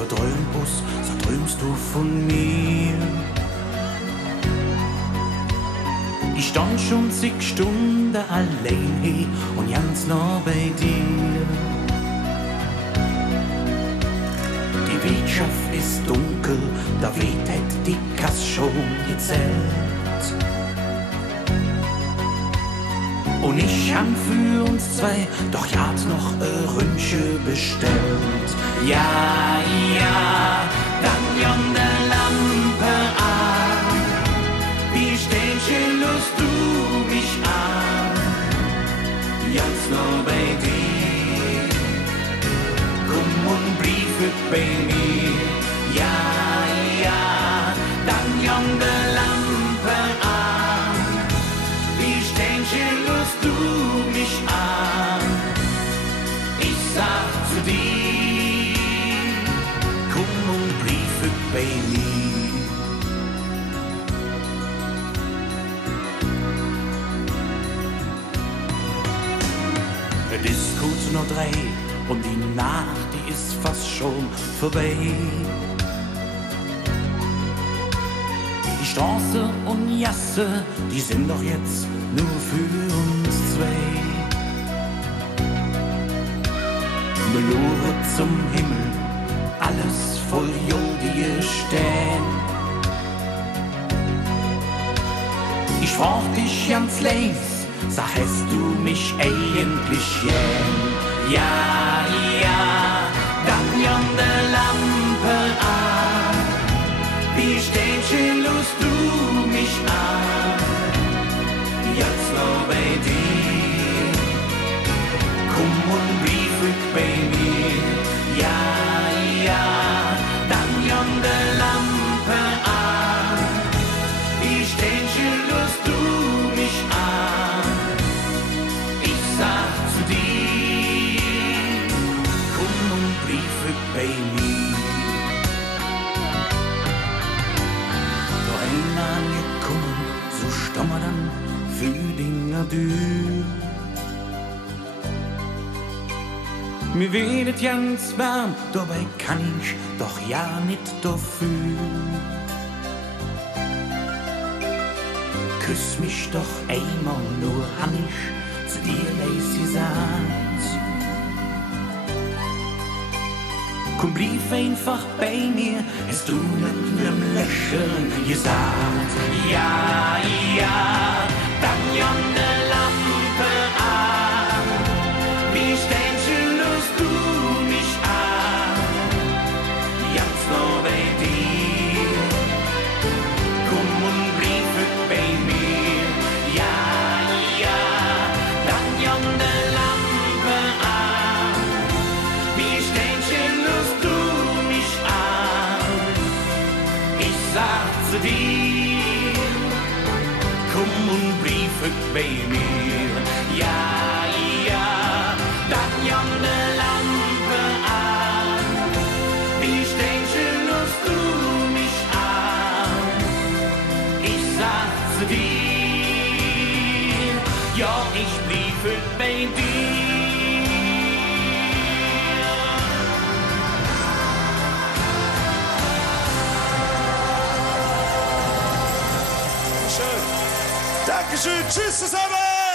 Verdröhnbus, so träumst du von mir. Ich stand schon 6 Stunden allein hier und ganz nah bei dir. Die Wirtschaft ist dunkel, da weht die Kasse schon gezählt. Und ich hab für uns zwei doch ja noch Rünsche bestellt. Ja, ja, dann yonder Lampe an. Wie Ständchen lust du mich an? Ganz nur bei dir. Komm und Briefe bei mir. Ja, ja, dann yonder Lampe an. Wie Ständchen lust du mich an? Ich sag zu dir, komm und Briefe bei mir. Es ist kurz noch 3 und die Nacht, die ist fast schon vorbei. Die Straße und Jasse, die sind doch jetzt nur für uns zwei. Melore zum Himmel, alles voll juldige Stern. Ich frag dich ganz längst, sag, hast du mich eigentlich gern? Ja, ja, dann yonder Lampe an. Wie Ständchen lust du mich an? Jetzt noch bei dir. Komm und Briefe bei mir. Ja, ja, dann yonder Lampe an. Wie Ständchen lust du mich an? Ich sag zu dir, komm und Briefe bei mir. Da einer angekommen, so stammer dann für Dinger dür. Mir wird ganz warm, dabei kann ich doch ja nicht dafür. Küss mich doch einmal nur, han ich zu dir leis gesagt. Komm, blieb einfach bei mir, hast du mit nem Lächeln gesagt. Ja, ja, dann yonder Lampe an. Wie Ständchen lust du mich an? Ganz noch bei dir. Komm und Briefe bei mir. Ja, ja, dann yonder Lampe an. Wie Ständchen lust du mich an? Ich sag zu dir, komm und Briefe bei mir. Ja, ja, dann yonder Lampe an. Wie Ständchen lust du mich an? Ich sag zu dir, ja, ich briefe bei dir. Dankeschön. Tschüss zusammen.